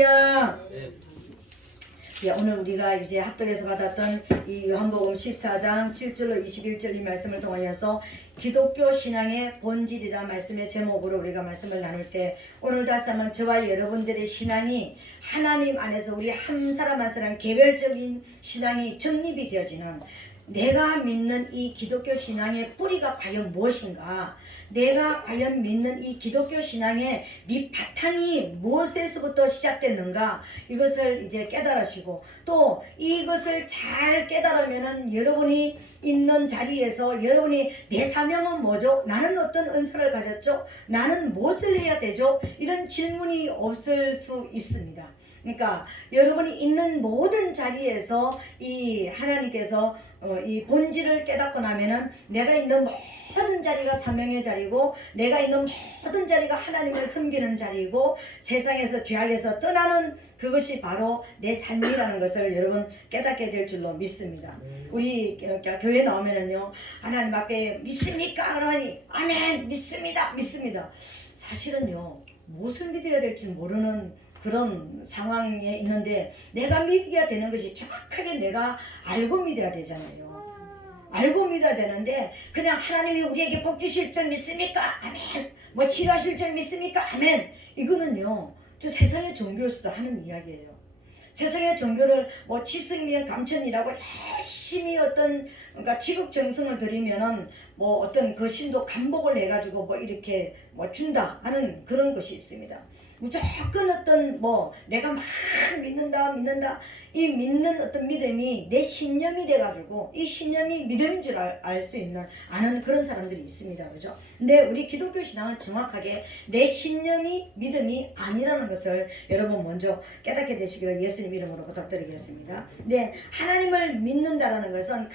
야. 예, 오늘 우리가 이제 합독에서 받았던 이 요한복음 14장 7절로 21절 이 말씀을 통하여서 기독교 신앙의 본질이라 말씀의 제목으로 우리가 말씀을 나눌 때 오늘 다시 한번 저와 여러분들의 신앙이 하나님 안에서 우리 한 사람 한 사람 개별적인 신앙이 정립이 되어지는 내가 믿는 이 기독교 신앙의 뿌리가 과연 무엇인가? 내가 과연 믿는 이 기독교 신앙의 밑바탕이 무엇에서부터 시작됐는가? 이것을 이제 깨달으시고 또 이것을 잘 깨달으면은 여러분이 있는 자리에서 여러분이 내 사명은 뭐죠? 나는 어떤 은사를 가졌죠? 나는 무엇을 해야 되죠? 이런 질문이 없을 수 있습니다. 그러니까 여러분이 있는 모든 자리에서 이 하나님께서 이 본질을 깨닫고 나면은 내가 있는 모든 자리가 사명의 자리고 내가 있는 모든 자리가 하나님을 섬기는 자리고 세상에서 죄악에서 떠나는 그것이 바로 내 삶이라는 것을 여러분 깨닫게 될 줄로 믿습니다. 우리 교회 나오면은요 하나님 앞에 믿습니까? 그러니 아멘 믿습니다 믿습니다. 사실은요 무엇을 믿어야 될지 모르는 그런 상황에 있는데 내가 믿어야 되는 것이 정확하게 내가 알고 믿어야 되잖아요. 알고 믿어야 되는데 그냥 하나님이 우리에게 복 주실 줄 믿습니까? 아멘. 뭐 치료하실 줄 믿습니까? 아멘. 이거는요 저 세상의 종교에서도 하는 이야기예요. 세상의 종교를 뭐 지승미연 감천이라고 열심히 어떤 그러니까 지극정성을 들이면은 뭐 어떤 그 신도 감복을 해가지고 뭐 이렇게 뭐 준다 하는 그런 것이 있습니다. 무조건 어떤 뭐 내가 막 믿는다 이 믿는 어떤 믿음이 내 신념이 돼가지고 이 신념이 믿음인 줄 알 수 있는 아는 그런 사람들이 있습니다. 그죠? 근데 우리 기독교 신앙은 정확하게 내 신념이 믿음이 아니라는 것을 여러분 먼저 깨닫게 되시기를 예수님 이름으로 부탁드리겠습니다. 네, 하나님을 믿는다라는 것은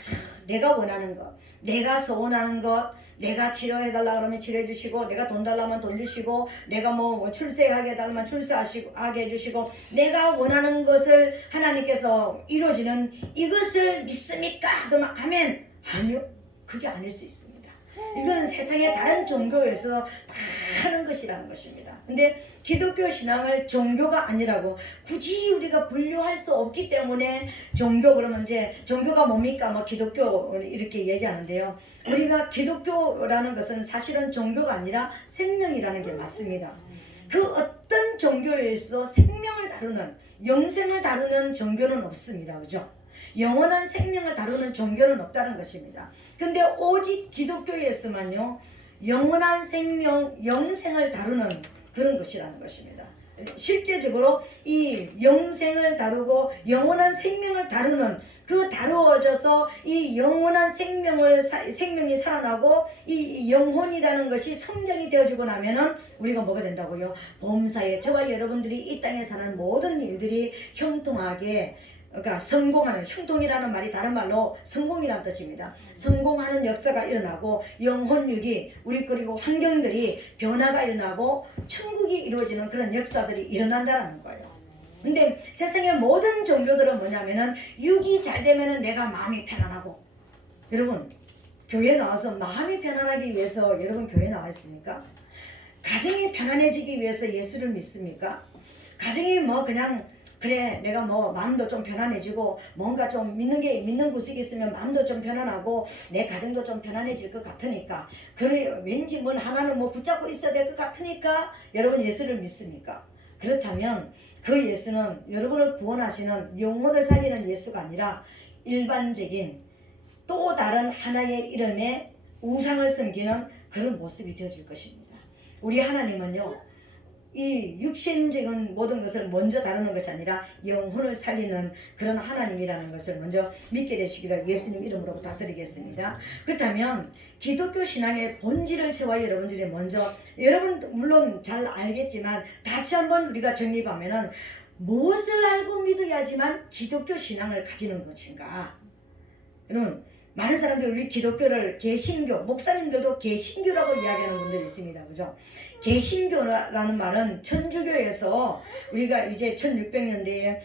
내가 원하는 것, 내가 소원하는 것, 내가 치료해달라 그러면 치료해 주시고 내가 돈 달라면 돈 주시고 내가 뭐 출세하게 해달라면 출세하게 해주시고 내가 원하는 것을 하나님께서 이루어지는 이것을 믿습니까? 그러면 아멘. 아니요. 그게 아닐 수 있습니다. 이건 세상의 다른 종교에서 다 하는 것이라는 것입니다. 근데 기독교 신앙을 종교가 아니라고 굳이 우리가 분류할 수 없기 때문에 종교 그러면 이제 종교가 뭡니까? 뭐 기독교 이렇게 얘기하는데요. 우리가 기독교라는 것은 사실은 종교가 아니라 생명이라는 게 맞습니다. 그 어떤 종교에서 생명을 다루는 영생을 다루는 종교는 없습니다. 그죠? 영원한 생명을 다루는 종교는 없다는 것입니다. 근데 오직 기독교에서만요 영원한 생명, 영생을 다루는 그런 것이라는 것입니다. 실제적으로 이 영생을 다루고 영원한 생명을 다루는 그 다루어져서 이 영원한 생명이 살아나고 이 영혼이라는 것이 성장이 되어지고 나면은 우리가 뭐가 된다고요? 범사에 저와 여러분들이 이 땅에 사는 모든 일들이 형통하게 그러니까 성공하는, 형통이라는 말이 다른 말로 성공이라는 뜻입니다. 성공하는 역사가 일어나고 영혼육이 우리 그리고 환경들이 변화가 일어나고 천국이 이루어지는 그런 역사들이 일어난다는 거예요. 근데 세상의 모든 종교들은 뭐냐면은 육이 잘 되면은 내가 마음이 편안하고 여러분 교회 나와서 마음이 편안하기 위해서 여러분 교회 나와 있습니까? 가정이 편안해지기 위해서 예수를 믿습니까? 가정이 뭐 그냥 그래 내가 뭐 마음도 좀 편안해지고 뭔가 좀 믿는 구석이 있으면 마음도 좀 편안하고 내 가정도 좀 편안해질 것 같으니까 그래 왠지 뭔 하나는 뭐 붙잡고 있어야 될 것 같으니까 여러분 예수를 믿습니까? 그렇다면 그 예수는 여러분을 구원하시는 영혼을 살리는 예수가 아니라 일반적인 또 다른 하나의 이름의 우상을 섬기는 그런 모습이 되어질 것입니다. 우리 하나님은요 이 육신적인 모든 것을 먼저 다루는 것이 아니라 영혼을 살리는 그런 하나님이라는 것을 먼저 믿게 되시기를 예수님 이름으로 부탁드리겠습니다. 그렇다면 기독교 신앙의 본질을 저와 여러분들이 먼저 여러분 물론 잘 알겠지만 다시 한번 우리가 정립하면은 무엇을 알고 믿어야지만 기독교 신앙을 가지는 것인가? 여러분 많은 사람들이 우리 기독교를 개신교, 목사님들도 개신교라고 이야기하는 분들이 있습니다. 그죠? 개신교라는 말은 천주교에서 우리가 이제 1600년대에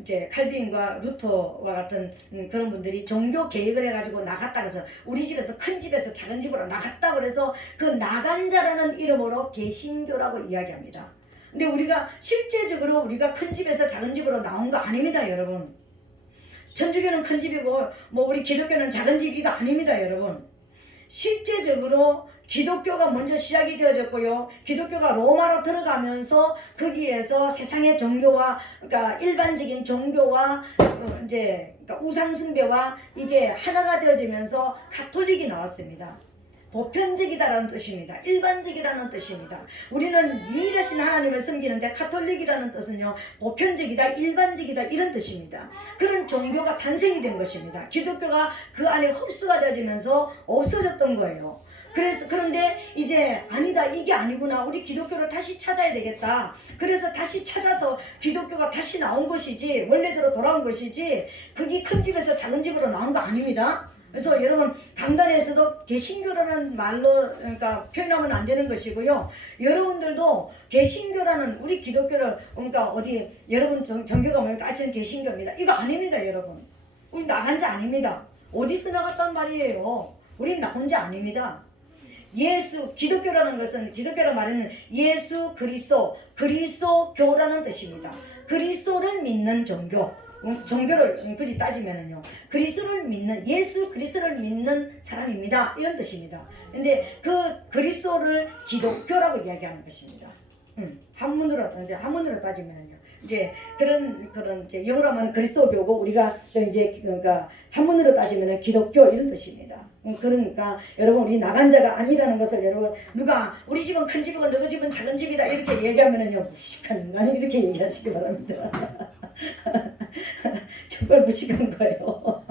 이제 칼빈과 루터와 같은 그런 분들이 종교 계획을 해가지고 나갔다 그래서 우리 집에서 큰 집에서 작은 집으로 나갔다 그래서 그 나간 자라는 이름으로 개신교라고 이야기합니다. 근데 우리가 실제적으로 우리가 큰 집에서 작은 집으로 나온 거 아닙니다, 여러분. 천주교는 큰 집이고 뭐 우리 기독교는 작은 집이가 아닙니다, 여러분. 실제적으로 기독교가 먼저 시작이 되어졌고요. 기독교가 로마로 들어가면서 거기에서 세상의 종교와 그러니까 일반적인 종교와 이제 그러니까 우상숭배와 이게 하나가 되어지면서 가톨릭이 나왔습니다. 보편적이다라는 뜻입니다. 일반적이라는 뜻입니다. 우리는 유일하신 하나님을 섬기는데 가톨릭이라는 뜻은요, 보편적이다, 일반적이다 이런 뜻입니다. 그런 종교가 탄생이 된 것입니다. 기독교가 그 안에 흡수가 되어지면서 없어졌던 거예요. 그런데 이제 아니다, 이게 아니구나, 우리 기독교를 다시 찾아야 되겠다. 그래서 다시 찾아서 기독교가 다시 나온 것이지, 원래대로 돌아온 것이지, 그게 큰 집에서 작은 집으로 나온 거 아닙니다. 그래서 여러분, 강단에서도 개신교라는 말로 그러니까 표현하면 안 되는 것이고요. 여러분들도 개신교라는 우리 기독교를 그러니까 어디 여러분 종교가 뭡니까? 저는 개신교입니다. 이거 아닙니다, 여러분. 우리 나간 자 아닙니다. 어디서 나갔단 말이에요? 우린 나온 자 아닙니다. 예수, 기독교라는 것은 기독교라 말하는 예수 그리스도, 그리스도교라는 뜻입니다. 그리스도를 믿는 종교. 종교를 굳이 따지면은요, 그리스도를 믿는, 예수 그리스도를 믿는 사람입니다, 이런 뜻입니다. 근데 그 그리스도를 기독교라고 이야기하는 것입니다. 한문으로 따지면은요, 이제 그런 이제 영어로 하면 그리스도교고 우리가 이제 그러니까 한문으로 따지면은 기독교 이런 뜻입니다. 그러니까 여러분, 우리 나간 자가 아니라는 것을 여러분, 누가 우리 집은 큰 집이고 너희 집은 작은 집이다 이렇게 얘기하면은요, 무식한 인간이 이렇게 얘기하시기 바랍니다. 정말 무식한 거예요.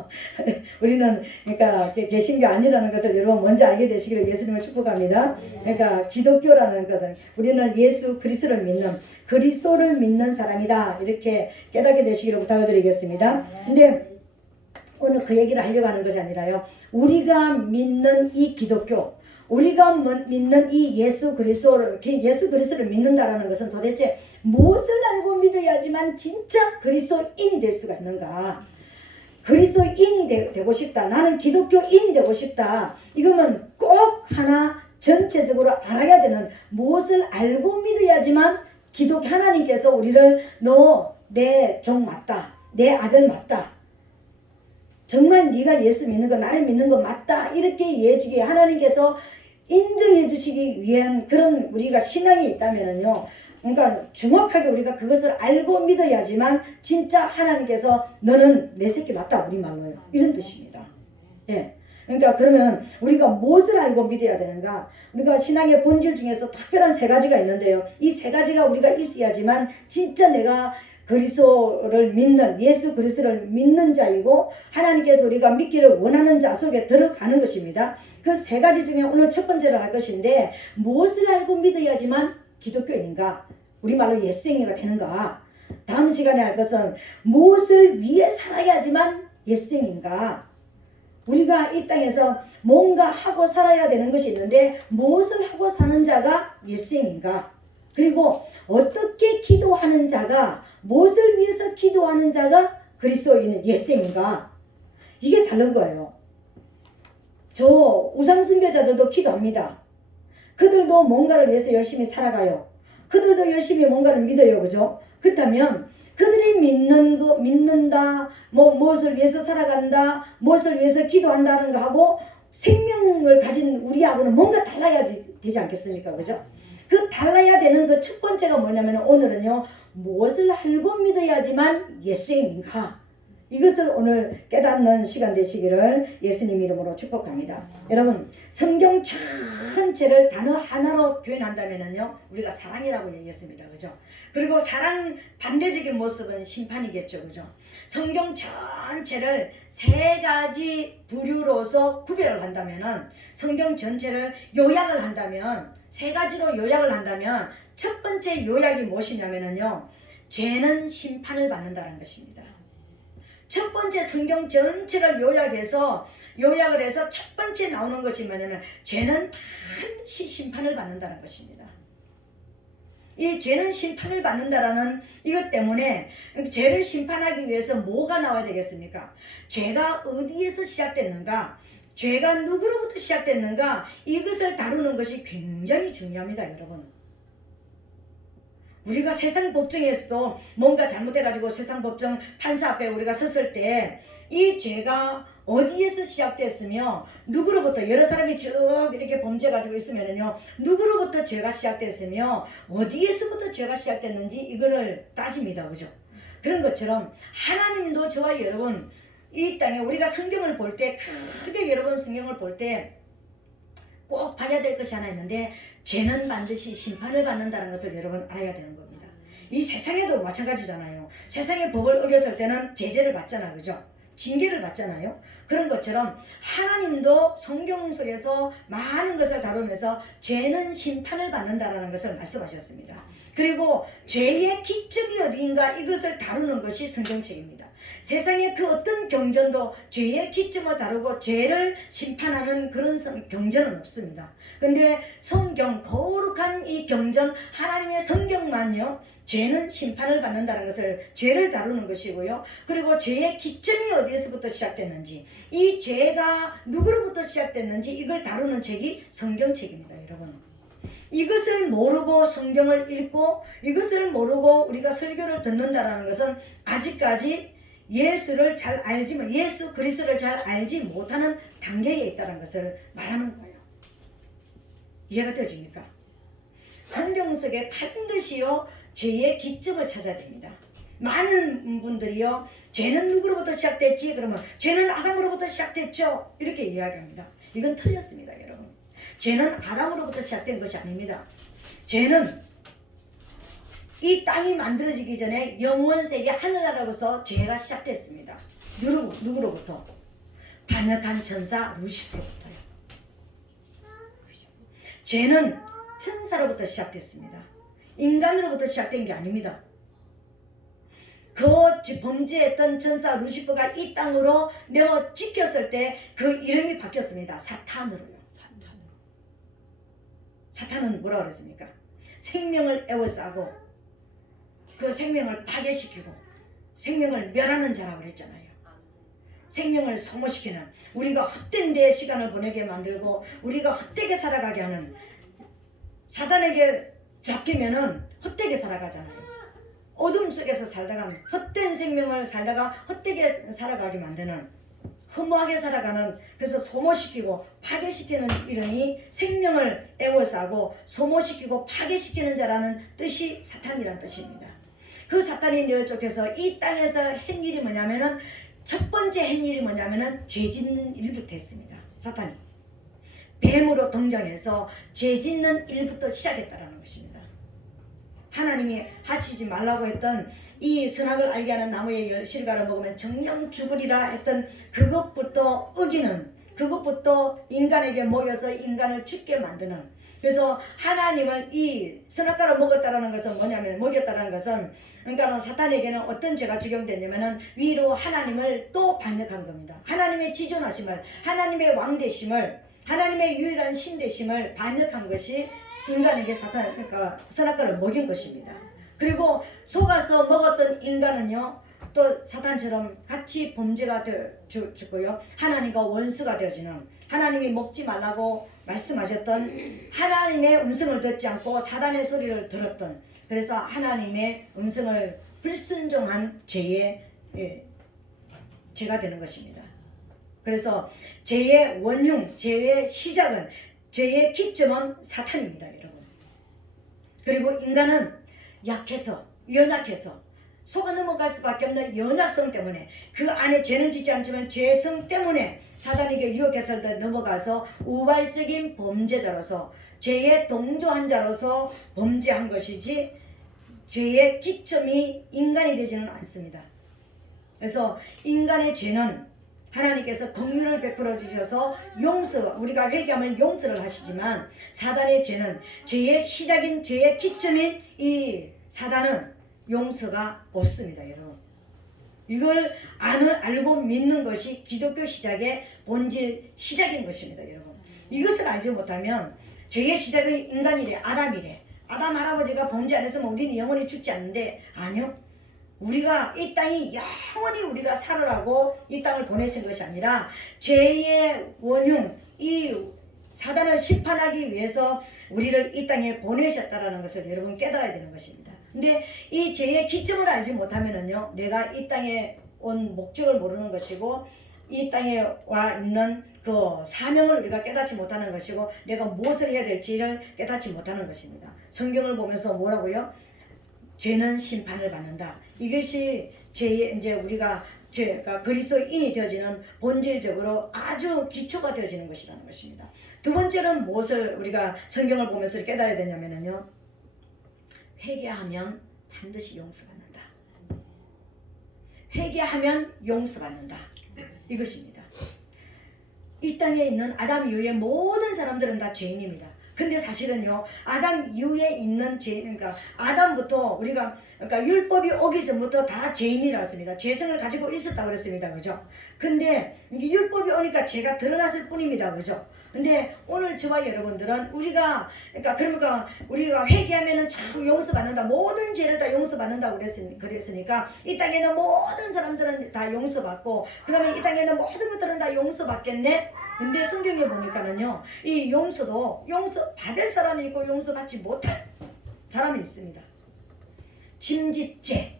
우리는 그러니까 개신교 아니라는 것을 여러분 먼저 알게 되시기를 예수님을 축복합니다. 그러니까 기독교라는 것은 우리는 예수 그리스도를 믿는, 그리스도를 믿는 사람이다, 이렇게 깨닫게 되시기를 부탁을 드리겠습니다. 근데 오늘 그 얘기를 하려고 하는 것이 아니라요, 우리가 믿는 이 기독교, 우리가 믿는 이 예수 그리스도를 믿는다라는 것은 도대체 무엇을 알고 믿어야지만 진짜 그리스도인이 될 수가 있는가? 그리스도인이 되고 싶다, 나는 기독교인이 되고 싶다, 이거는 꼭 하나 전체적으로 알아야 되는, 무엇을 알고 믿어야지만 하나님께서 우리를 너 내 종 맞다, 내 아들 맞다, 정말 네가 예수 믿는 거, 나를 믿는 거 맞다, 이렇게 이해해주기, 하나님께서 인정해 주시기 위한 그런 우리가 신앙이 있다면은요, 그러니까 정확하게 우리가 그것을 알고 믿어야지만 진짜 하나님께서 너는 내 새끼 맞다, 우리말로요, 이런 뜻입니다. 예. 그러니까 그러면 우리가 무엇을 알고 믿어야 되는가? 우리가 신앙의 본질 중에서 특별한 세 가지가 있는데요, 이 세 가지가 우리가 있어야지만 진짜 내가 그리스도를 믿는, 예수 그리스도를 믿는 자이고 하나님께서 우리가 믿기를 원하는 자 속에 들어가는 것입니다. 그 세 가지 중에 오늘 첫 번째로 할 것인데, 무엇을 알고 믿어야지만 기독교인인가? 우리말로 예수쟁이가 되는가? 다음 시간에 할 것은 무엇을 위해 살아야지만 예수쟁이인가? 우리가 이 땅에서 뭔가 하고 살아야 되는 것이 있는데 무엇을 하고 사는 자가 예수쟁인가? 그리고 어떻게 기도하는 자가, 무엇을 위해서 기도하는 자가 그리스도인은 예수쟁인가? 이게 다른 거예요. 저 우상숭배자들도 기도합니다. 그들도 뭔가를 위해서 열심히 살아가요. 그들도 열심히 뭔가를 믿어요. 그죠? 그렇다면 그들이 믿는다, 무엇을 위해서 살아간다, 무엇을 위해서 기도한다는 거하고 생명을 가진 우리하고는 뭔가 달라야 되지 않겠습니까? 그죠? 그 달라야 되는 그 첫 번째가 뭐냐면, 오늘은요, 무엇을 알고 믿어야지만 예수님인가? 이것을 오늘 깨닫는 시간 되시기를 예수님 이름으로 축복합니다. 여러분, 성경 전체를 단어 하나로 표현한다면요, 우리가 사랑이라고 얘기했습니다. 그죠? 그리고 사랑 반대적인 모습은 심판이겠죠. 그죠? 성경 전체를 세 가지 부류로서 구별을 한다면은, 성경 전체를 요약을 한다면, 세 가지로 요약을 한다면, 첫 번째 요약이 무엇이냐면요, 죄는 심판을 받는다는 것입니다. 첫 번째 성경 전체를 요약을 해서 첫 번째 나오는 것이 뭐냐면, 죄는 반드시 심판을 받는다는 것입니다. 이 죄는 심판을 받는다라는 이것 때문에, 죄를 심판하기 위해서 뭐가 나와야 되겠습니까? 죄가 어디에서 시작됐는가? 죄가 누구로부터 시작됐는가? 이것을 다루는 것이 굉장히 중요합니다, 여러분. 우리가 세상 법정에서도 뭔가 잘못해가지고 세상 법정 판사 앞에 우리가 섰을 때 이 죄가 어디에서 시작됐으며 누구로부터, 여러 사람이 쭉 이렇게 범죄 가지고 있으면은요, 누구로부터 죄가 시작됐으며 어디에서부터 죄가 시작됐는지 이거를 따집니다. 그죠? 그런 것처럼 하나님도 저와 여러분 이 땅에 우리가 성경을 볼 때, 크게 여러분 성경을 볼 때 꼭 봐야 될 것이 하나 있는데, 죄는 반드시 심판을 받는다는 것을 여러분 알아야 되는 겁니다. 이 세상에도 마찬가지잖아요. 세상의 법을 어겼을 때는 제재를 받잖아요. 그죠? 징계를 받잖아요. 그런 것처럼 하나님도 성경 속에서 많은 것을 다루면서 죄는 심판을 받는다는 것을 말씀하셨습니다. 그리고 죄의 기점이 어디인가 이것을 다루는 것이 성경책입니다. 세상의 그 어떤 경전도 죄의 기점을 다루고 죄를 심판하는 그런 경전은 없습니다. 근데 성경, 거룩한 이 경전, 하나님의 성경만요, 죄는 심판을 받는다는 것을, 죄를 다루는 것이고요. 그리고 죄의 기점이 어디에서부터 시작됐는지, 이 죄가 누구로부터 시작됐는지 이걸 다루는 책이 성경책입니다. 여러분, 이것을 모르고 성경을 읽고 이것을 모르고 우리가 설교를 듣는다는 것은 아직까지 예수를 잘 알지만, 예수 그리스도를 잘 알지 못하는 단계에 있다는 것을 말하는 거예요. 이해가 되십니까? 성경 속에 반드시요 죄의 기점을 찾아야 됩니다. 많은 분들이요, 죄는 누구로부터 시작됐지? 그러면 죄는 아담으로부터 시작됐죠, 이렇게 이야기합니다. 이건 틀렸습니다. 여러분, 죄는 아담으로부터 시작된 것이 아닙니다. 죄는 이 땅이 만들어지기 전에 영원세계 하늘나라로서 죄가 시작됐습니다. 누구로부터? 반역한 천사 루시퍼로부터요. 죄는 천사로부터 시작됐습니다. 인간으로부터 시작된 게 아닙니다. 그 범죄했던 천사 루시퍼가 이 땅으로 내어 찍혔을 때 그 이름이 바뀌었습니다. 사탄으로요. 사탄은 뭐라고 그랬습니까? 생명을 에워싸고 그 생명을 파괴시키고 생명을 멸하는 자라고 그랬잖아요. 생명을 소모시키는, 우리가 헛된 데에 시간을 보내게 만들고 우리가 헛되게 살아가게 하는, 사단에게 잡히면은 헛되게 살아가잖아요. 어둠 속에서 살다가 헛된 생명을 살다가 헛되게 살아가게 만드는, 허무하게 살아가는, 그래서 소모시키고 파괴시키는 이름이 생명을 에워싸고 소모시키고 파괴시키는 자라는 뜻이 사탄이라는 뜻입니다. 그 사탄이 내 쪽에서 이 땅에서 한 일이 뭐냐면은, 첫 번째 한 일이 뭐냐면은 죄 짓는 일부터 했습니다. 사탄이 뱀으로 등장해서 죄 짓는 일부터 시작했다라는 것입니다. 하나님이 하시지 말라고 했던 이 선악을 알게 하는 나무의 실과를 먹으면 정령 죽으리라 했던 그것부터 어기는, 그것부터 인간에게 먹여서 인간을 죽게 만드는, 그래서 하나님을 이 선악과를 먹었다라는 것은 뭐냐면, 먹였다라는 것은, 그러니까 사탄에게는 어떤 죄가 적용됐냐면은 위로 하나님을 또 반역한 겁니다. 하나님의 지존하심을, 하나님의 왕되심을, 하나님의 유일한 신되심을 반역한 것이 인간에게 그러니까 선악과를 먹인 것입니다. 그리고 속아서 먹었던 인간은요, 또 사탄처럼 같이 범죄가 되었고요, 하나님과 원수가 되어지는, 하나님이 먹지 말라고 말씀하셨던 하나님의 음성을 듣지 않고 사단의 소리를 들었던, 그래서 하나님의 음성을 불순종한 죄의 죄가 되는 것입니다. 그래서 죄의 원흉, 죄의 시작은, 죄의 기점은 사탄입니다. 여러분. 그리고 인간은 약해서, 연약해서 속아 넘어갈 수밖에 없는 연약성 때문에, 그 안에 죄는 짓지 않지만 죄성 때문에 사단에게 유혹해서 넘어가서 우발적인 범죄자로서, 죄의 동조한 자로서 범죄한 것이지 죄의 기점이 인간이 되지는 않습니다. 그래서 인간의 죄는 하나님께서 긍휼을 베풀어 주셔서 우리가 회개하면 용서를 하시지만, 사단의 죄는, 죄의 시작인, 죄의 기점인 이 사단은 용서가 없습니다. 여러분, 이걸 알고 믿는 것이 기독교 시작의 본질, 시작인 것입니다. 여러분, 이것을 알지 못하면 죄의 시작은 인간이래, 아담이래, 아담 할아버지가 범죄 안 했으면 우리는 영원히 죽지 않는데, 아니요, 우리가 이 땅이 영원히 우리가 살아라고 이 땅을 보내신 것이 아니라 죄의 원흉, 이 사단을 심판하기 위해서 우리를 이 땅에 보내셨다라는 것을 여러분 깨달아야 되는 것입니다. 근데 이 죄의 기점을 알지 못하면은요, 내가 이 땅에 온 목적을 모르는 것이고, 이 땅에 와 있는 그 사명을 우리가 깨닫지 못하는 것이고, 내가 무엇을 해야 될지를 깨닫지 못하는 것입니다. 성경을 보면서 뭐라고요? 죄는 심판을 받는다. 이것이 죄의 이제 우리가 죄가 그리스도인이 되어지는 본질적으로 아주 기초가 되어지는 것이라는 것입니다. 두 번째는 무엇을 우리가 성경을 보면서 깨달아야 되냐면요, 회개하면 반드시 용서받는다. 회개하면 용서받는다. 이것입니다. 이 땅에 있는 아담 이후의 모든 사람들은 다 죄인입니다. 근데 사실은요, 아담 이후에 있는 죄인, 그러니까 아담부터 우리가, 그러니까 율법이 오기 전부터 다 죄인이라습니다. 죄성을 가지고 있었다고 그랬습니다. 그죠? 근데 이게 율법이 오니까 죄가 드러났을 뿐입니다. 그죠? 근데 오늘 저와 여러분들은 우리가, 그러니까 우리가 회개하면은 참 용서받는다. 모든 죄를 다 용서받는다고 그랬으니까 이 땅에 있는 모든 사람들은 다 용서받고, 그러면 이 땅에 있는 모든 것들은 다 용서받겠네? 근데 성경에 보니까는요, 이 용서도 용서받을 사람이 있고 용서받지 못할 사람이 있습니다. 짐짓죄.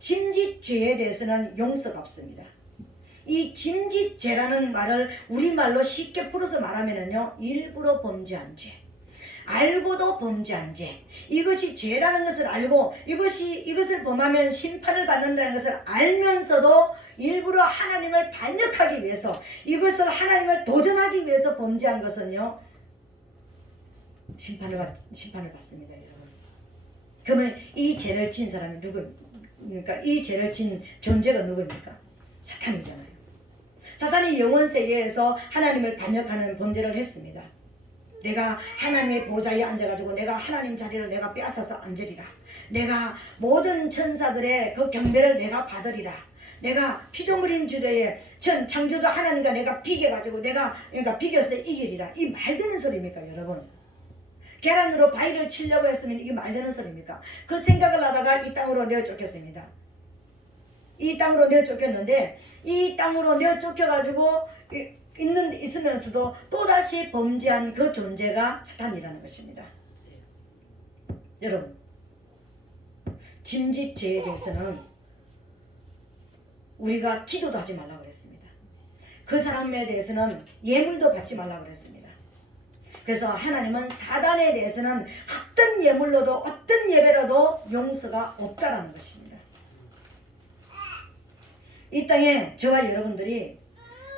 짐짓죄에 대해서는 용서가 없습니다. 이 짐짓죄라는 말을 우리말로 쉽게 풀어서 말하면은요, 일부러 범죄한 죄, 알고도 범죄한 죄, 이것이 죄라는 것을 알고 이것을 범하면 심판을 받는다는 것을 알면서도 일부러 하나님을 반역하기 위해서, 이것을 하나님을 도전하기 위해서 범죄한 것은요, 심판을 받습니다, 여러분. 그러면 이 죄를 진 사람이 그러니까 이 죄를 진 존재가 누구입니까? 사탄이잖아요. 사탄이 영원 세계에서 하나님을 반역하는 범죄를 했습니다. 내가 하나님의 보좌에 앉아가지고 내가 하나님 자리를 내가 빼앗아서 앉으리라. 내가 모든 천사들의 그 경배를 내가 받으리라. 내가 피조물인 주제에 창조자 하나님과 내가 비겨가지고 그러니까 비겨서 이기리라. 이 말되는 소리입니까, 여러분? 계란으로 바위를 치려고 했으면 이게 말되는 소리입니까? 그 생각을 하다가 이 땅으로 내어쫓겼습니다. 이 땅으로 내어쫓겼는데, 이 땅으로 내어쫓겨가지고 있으면서도 또다시 범죄한 그 존재가 사탄이라는 것입니다. 여러분, 짐짓죄에 대해서는 우리가 기도도 하지 말라고 그랬습니다. 그 사람에 대해서는 예물도 받지 말라고 그랬습니다. 그래서 하나님은 사단에 대해서는 어떤 예물로도 어떤 예배라도 용서가 없다라는 것입니다. 이 땅에 저와 여러분들이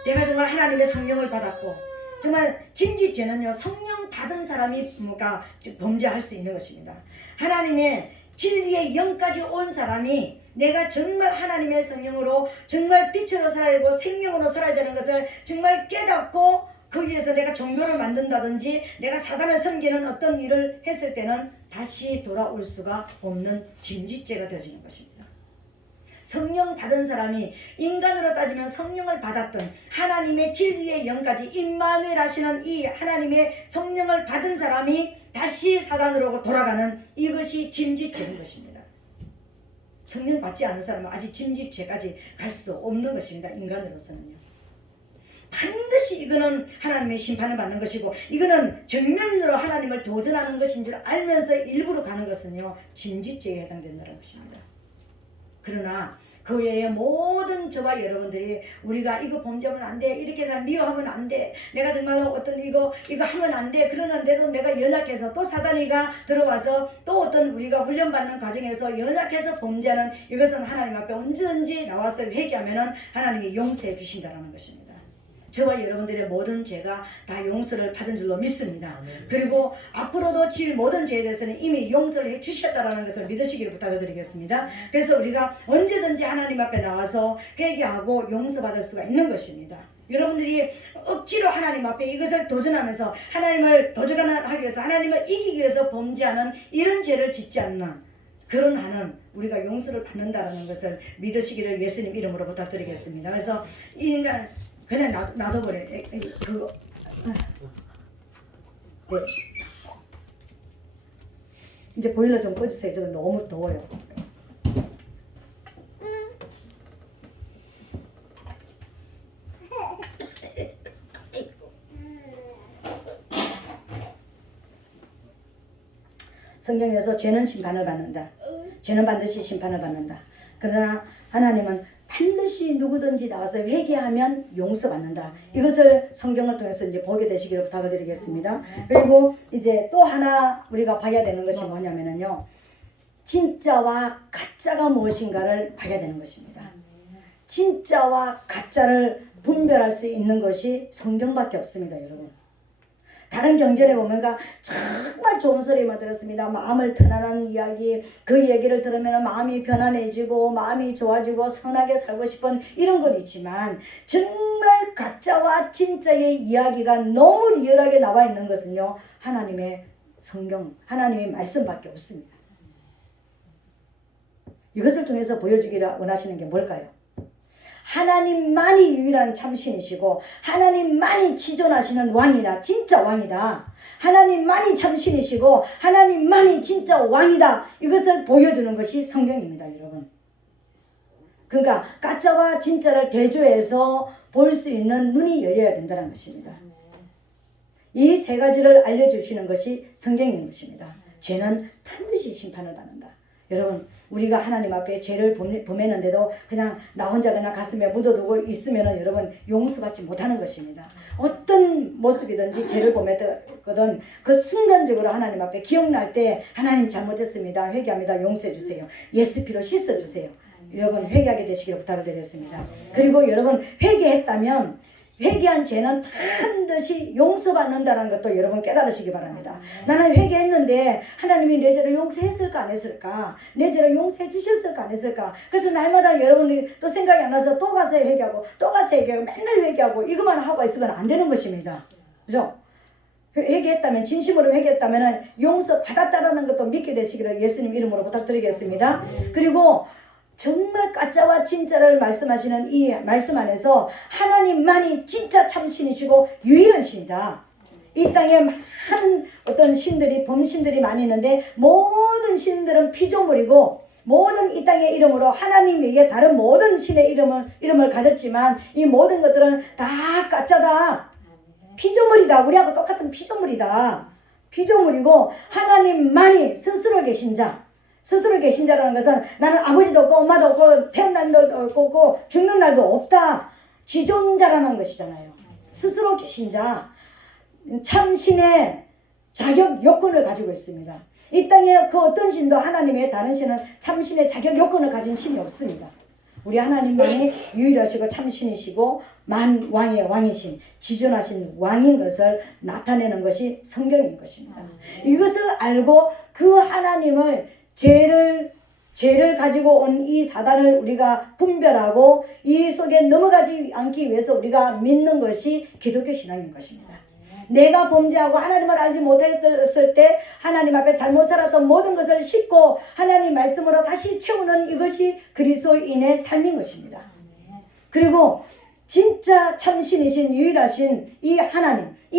내가 정말 하나님의 성령을 받았고, 정말 짐짓죄는요, 성령 받은 사람이 범죄할 수 있는 것입니다. 하나님의 진리의 영까지 온 사람이 내가 정말 하나님의 성령으로 정말 빛으로 살아야 되고 생명으로 살아야 되는 것을 정말 깨닫고 거기에서 내가 종교를 만든다든지 내가 사단을 섬기는 어떤 일을 했을 때는 다시 돌아올 수가 없는 짐짓죄가 되어지는 것입니다. 성령 받은 사람이, 인간으로 따지면 성령을 받았던 하나님의 진리의 영까지 임마누엘 하시는 이 하나님의 성령을 받은 사람이 다시 사단으로 돌아가는, 이것이 짐짓죄인 것입니다. 성령 받지 않은 사람은 아직 짐짓죄까지 갈 수도 없는 것입니다. 인간으로서는요. 반드시 이거는 하나님의 심판을 받는 것이고, 이거는 정면으로 하나님을 도전하는 것인 줄 알면서 일부러 가는 것은요, 짐짓죄에 해당된다는 것입니다. 그러나 그 외에 모든 저와 여러분들이 우리가 이거 범죄하면 안 돼, 이렇게 해서 미워하면 안 돼, 내가 정말로 어떤 이거 하면 안 돼, 그러는데도 내가 연약해서 또 사단이가 들어와서 또 어떤 우리가 훈련받는 과정에서 연약해서 범죄하는, 이것은 하나님 앞에 언제든지 나와서 회개하면 하나님이 용서해 주신다는 것입니다. 저와 여러분들의 모든 죄가 다 용서를 받은 줄로 믿습니다. 그리고 앞으로도 질 모든 죄에 대해서는 이미 용서를 해 주셨다는 것을 믿으시기를 부탁을 드리겠습니다. 그래서 우리가 언제든지 하나님 앞에 나와서 회개하고 용서받을 수가 있는 것입니다. 여러분들이 억지로 하나님 앞에 이것을 도전하면서 하나님을 도전하기 위해서, 하나님을 이기기 위해서 범죄하는 이런 죄를 짓지 않는 그런 한은 우리가 용서를 받는다는 것을 믿으시기를 예수님 이름으로 부탁드리겠습니다. 그래서 이 인간 그냥 놔둬버려. 그거. 네. 이제 보일러 좀 꺼주세요. 저거 너무 더워요. 성경에서 죄는 심판을 받는다. 죄는 반드시 심판을 받는다. 그러나 하나님은 반드시 누구든지 나와서 회개하면 용서받는다. 이것을 성경을 통해서 이제 보게 되시기를 부탁을 드리겠습니다. 그리고 이제 또 하나 우리가 봐야 되는 것이 뭐냐면요. 진짜와 가짜가 무엇인가를 봐야 되는 것입니다. 진짜와 가짜를 분별할 수 있는 것이 성경밖에 없습니다, 여러분. 다른 경전에 보면 정말 좋은 소리만 들었습니다. 마음을 편안한 이야기, 그 얘기를 들으면 마음이 편안해지고 마음이 좋아지고 선하게 살고 싶은 이런 건 있지만 정말 가짜와 진짜의 이야기가 너무 리얼하게 나와 있는 것은요. 하나님의 성경, 하나님의 말씀밖에 없습니다. 이것을 통해서 보여주기를 원하시는 게 뭘까요? 하나님만이 유일한 참신이시고 하나님만이 지존하시는 왕이다. 진짜 왕이다. 하나님만이 참신이시고 하나님만이 진짜 왕이다. 이것을 보여주는 것이 성경입니다, 여러분. 그러니까 가짜와 진짜를 대조해서 볼 수 있는 눈이 열려야 된다는 것입니다. 이 세 가지를 알려주시는 것이 성경인 것입니다. 죄는 반드시 심판을 받는다. 여러분, 우리가 하나님 앞에 죄를 범했는데도 그냥 나 혼자 그냥 가슴에 묻어두고 있으면 여러분 용서받지 못하는 것입니다. 어떤 모습이든지 죄를 범했거든 그 순간적으로 하나님 앞에 기억날 때 하나님 잘못했습니다. 회개합니다. 용서해 주세요. 예수 피로 씻어 주세요. 여러분 회개하게 되시기를 부탁을 드렸습니다. 그리고 여러분 회개했다면 회개한 죄는 반드시 용서받는다는 것도 여러분 깨달으시기 바랍니다. 나는 회개했는데 하나님이 내 죄를 용서했을까 안 했을까? 내 죄를 용서해 주셨을까 안 했을까? 그래서 날마다 여러분이 또 생각이 안 나서 또 가서 회개하고 또 가서 회개하고 맨날 회개하고 이것만 하고 있으면 안 되는 것입니다. 그죠? 회개했다면 진심으로 회개했다면 용서받았다라는 것도 믿게 되시기를 예수님 이름으로 부탁드리겠습니다. 그리고 정말 가짜와 진짜를 말씀하시는 이 말씀 안에서 하나님만이 진짜 참신이시고 유일한 신이다. 이 땅에 많은 어떤 신들이 범신들이 많이 있는데 모든 신들은 피조물이고 모든 이 땅의 이름으로 하나님에게 다른 모든 신의 이름을 가졌지만 이 모든 것들은 다 가짜다. 피조물이다. 우리하고 똑같은 피조물이다. 피조물이고 하나님만이 스스로 계신 자. 스스로 계신 자라는 것은 나는 아버지도 없고 엄마도 없고 태어난 날도 없고 죽는 날도 없다. 지존자라는 것이잖아요. 스스로 계신 자. 참신의 자격 요건을 가지고 있습니다. 이 땅에 그 어떤 신도 하나님의 다른 신은 참신의 자격 요건을 가진 신이 없습니다. 우리 하나님만이 유일하시고 참신이시고 만왕의 왕이신 지존하신 왕인 것을 나타내는 것이 성경인 것입니다. 이것을 알고 그 하나님을 죄를 가지고 온 이 사단을 우리가 분별하고 이 속에 넘어가지 않기 위해서 우리가 믿는 것이 기독교 신앙인 것입니다. 내가 범죄하고 하나님을 알지 못했을 때 하나님 앞에 잘못 살았던 모든 것을 싣고 하나님 말씀으로 다시 채우는 이것이 그리스도인의 삶인 것입니다. 그리고 진짜 참신이신 유일하신 이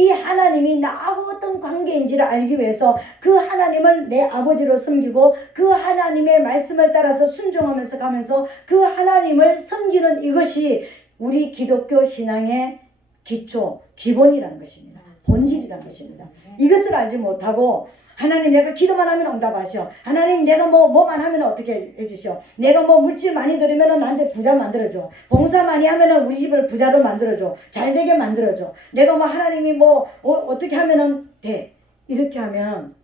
하나님이 나하고 어떤 관계인지를 알기 위해서 그 하나님을 내 아버지로 섬기고 그 하나님의 말씀을 따라서 순종하면서 가면서 그 하나님을 섬기는 이것이 우리 기독교 신앙의 기초, 기본이라는 것입니다. 본질이라는 것입니다. 이것을 알지 못하고 하나님 내가 기도만 하면 응답하시오. 하나님 내가 뭐만 하면 어떻게 해주시오. 내가 물질 많이 들으면 나한테 부자 만들어줘. 봉사 많이 하면 우리 집을 부자로 만들어줘. 잘되게 만들어줘. 내가 하나님이 어떻게 하면 돼. 이렇게 하면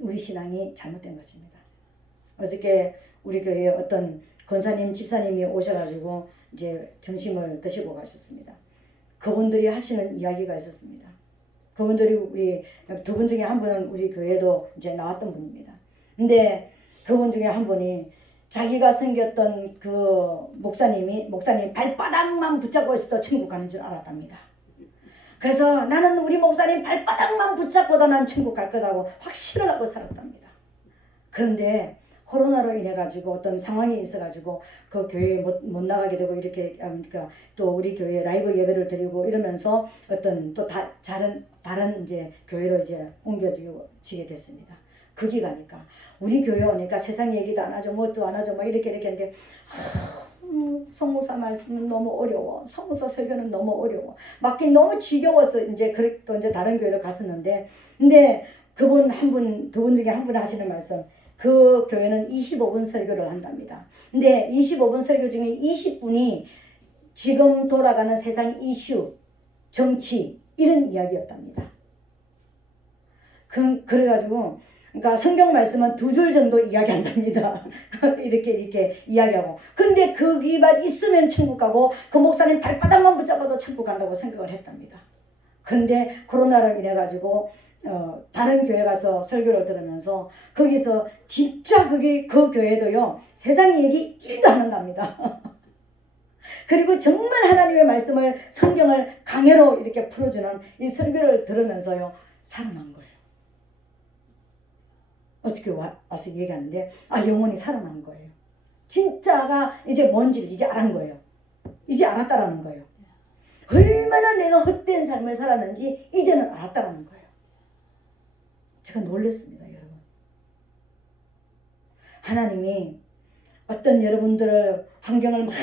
우리 신앙이 잘못된 것입니다. 어저께 우리 교회에 어떤 권사님 집사님이 오셔가지고 이제 점심을 드시고 가셨습니다. 그분들이 하시는 이야기가 있었습니다. 그분들이 우리 두 분 중에 한 분은 우리 교회도 이제 나왔던 분입니다. 근데 그분 중에 한 분이 자기가 생겼던 그 목사님 발바닥만 붙잡고 있어도 천국 가는 줄 알았답니다. 그래서 나는 우리 목사님 발바닥만 붙잡고도 난 천국 갈 거라고 확신을 하고 살았답니다. 그런데 코로나로 인해 가지고 어떤 상황이 있어 가지고 그 교회에 못 나가게 되고 이렇게 그러니까 또 우리 교회에 라이브 예배를 드리고 이러면서 어떤 또 다른 이제 교회로 이제 옮겨지게 됐습니다. 거기 가니까 우리 교회 오니까 세상 얘기도 안 하죠. 뭣도 안 하죠. 이렇게 했는데 성모사 말씀은 너무 어려워. 성모사 설교는 너무 어려워. 맡긴 너무 지겨워서 이제 또 이제 다른 교회로 갔었는데 근데 그분 한 분, 두 분 중에 한 분 하시는 말씀, 그 교회는 25분 설교를 한답니다. 근데 25분 설교 중에 20분이 지금 돌아가는 세상 이슈, 정치 이런 이야기였답니다. 그래가지고 그러니까 성경 말씀은 2줄 정도 이야기한답니다. 이렇게 이야기하고. 근데 거기만 있으면 천국 가고 그 목사님 발바닥만 붙잡아도 천국 간다고 생각을 했답니다. 그런데 코로나로 인해 가지고 다른 교회 가서 설교를 들으면서 거기서 진짜 그 교회도요 세상 얘기 1도 안 한답니다. 그리고 정말 하나님의 말씀을 성경을 강해로 이렇게 풀어주는 이 설교를 들으면서요 살아난 거예요. 어떻게 와서 얘기하는데 영혼이 살아난 거예요. 진짜가 이제 뭔지를 이제 알은 거예요. 이제 알았다라는 거예요. 얼마나 내가 헛된 삶을 살았는지 이제는 알았다라는 거예요. 제가 놀랐습니다, 여러분. 하나님이 어떤 여러분들을 환경을 막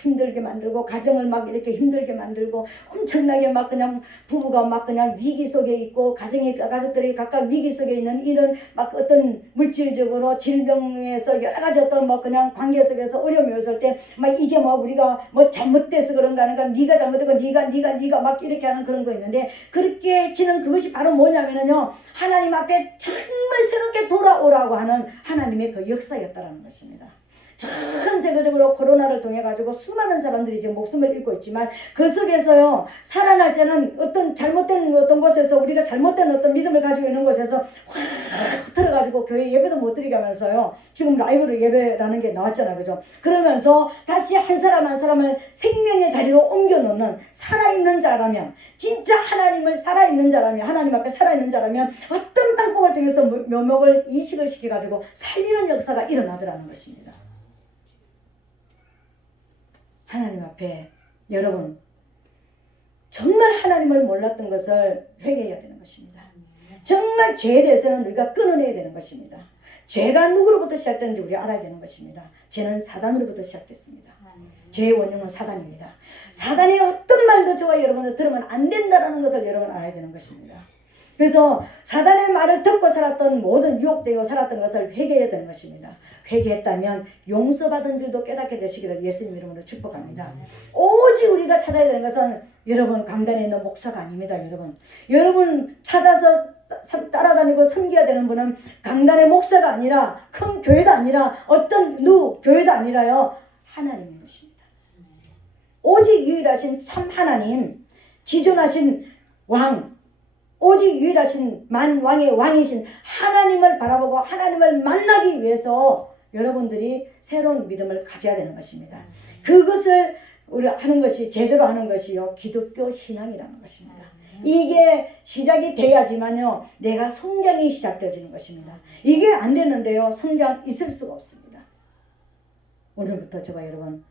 힘들게 만들고 가정을 막 이렇게 힘들게 만들고 엄청나게 막 그냥 부부가 막 그냥 위기 속에 있고 가족들이 각각 위기 속에 있는 이런 막 어떤 물질적으로 질병에서 여러 가지 어떤 뭐 그냥 관계 속에서 어려움이 있을 때 막 이게 뭐 우리가 뭐 잘못돼서 그런가 하는가 네가 잘못되고 네가 막 이렇게 하는 그런 거 있는데 그렇게 치는 그것이 바로 뭐냐면은요 하나님 앞에 정말 새롭게 돌아오라고 하는 하나님의 그 역사였다라는 것입니다. 전 세계적으로 코로나를 통해 가지고 수많은 사람들이 지금 목숨을 잃고 있지만 그 속에서요 살아날 때는 어떤 잘못된 어떤 곳에서 우리가 잘못된 어떤 믿음을 가지고 있는 곳에서 확 틀어가지고 교회 예배도 못 드리게 하면서요 지금 라이브로 예배라는 게 나왔잖아요, 그죠? 그러면서 다시 한 사람 한 사람을 생명의 자리로 옮겨놓는 살아있는 자라면 진짜 하나님을 살아있는 자라면 하나님 앞에 살아있는 자라면 어떤 방법을 통해서 묘목을 이식을 시켜가지고 살리는 역사가 일어나더라는 것입니다. 하나님 앞에 여러분 정말 하나님을 몰랐던 것을 회개해야 되는 것입니다. 정말 죄에 대해서는 우리가 끊어내야 되는 것입니다. 죄가 누구로부터 시작되는지 우리 알아야 되는 것입니다. 죄는 사단으로부터 시작됐습니다. 죄의 원흉은 사단입니다. 사단의 어떤 말도 저와 여러분들 들으면 안 된다는 것을 여러분 알아야 되는 것입니다. 그래서 사단의 말을 듣고 살았던 모든 유혹되고 살았던 것을 회개해야 되는 것입니다. 회개했다면 용서받은 줄도 깨닫게 되시기를 예수님 이름으로 축복합니다. 오직 우리가 찾아야 되는 것은 여러분 강단에 있는 목사가 아닙니다. 여러분 찾아서 따라다니고 섬겨야 되는 분은 강단의 목사가 아니라 큰 교회도 아니라 어떤 교회도 아니라요 하나님인 것입니다. 오직 유일하신 참 하나님 지존하신 왕 오직 유일하신 만왕의 왕이신 하나님을 바라보고 하나님을 만나기 위해서 여러분들이 새로운 믿음을 가져야 되는 것입니다. 그것을 우리 하는 것이 제대로 하는 것이요 기독교 신앙이라는 것입니다. 이게 시작이 돼야지만요 내가 성장이 시작되어지는 것입니다. 이게 안 됐는데요 성장 있을 수가 없습니다. 오늘부터 저와 여러분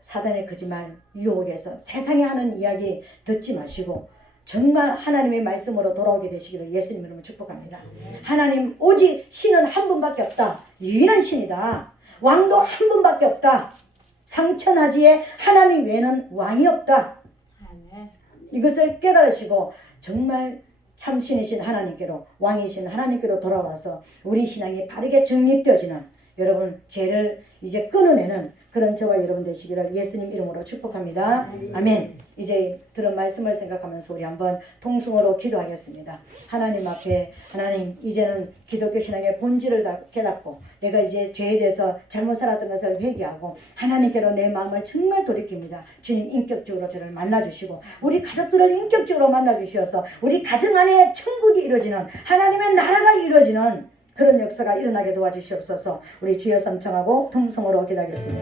사단의 거짓말 유혹에서 세상에 하는 이야기 듣지 마시고 정말 하나님의 말씀으로 돌아오게 되시기를 예수님 이름으로 축복합니다. 하나님 오직 신은 한 분밖에 없다. 유일한 신이다. 왕도 한 분밖에 없다. 상천하지에 하나님 외에는 왕이 없다. 이것을 깨달으시고 정말 참신이신 하나님께로 왕이신 하나님께로 돌아와서 우리 신앙이 바르게 정립되어지는 여러분 죄를 이제 끊어내는 그런 저와 여러분 되시기를 예수님 이름으로 축복합니다. 아멘. 이제 들은 말씀을 생각하면서 우리 한번 통성으로 기도하겠습니다. 하나님 앞에 하나님 이제는 기독교 신앙의 본질을 다 깨닫고 내가 이제 죄에 대해서 잘못 살았던 것을 회개하고 하나님께로 내 마음을 정말 돌이킵니다. 주님 인격적으로 저를 만나주시고 우리 가족들을 인격적으로 만나주셔서 우리 가정 안에 천국이 이루어지는 하나님의 나라가 이루어지는 그런 역사가 일어나게 도와주시옵소서. 우리 주여 삼청하고 통성으로 기도하겠습니다.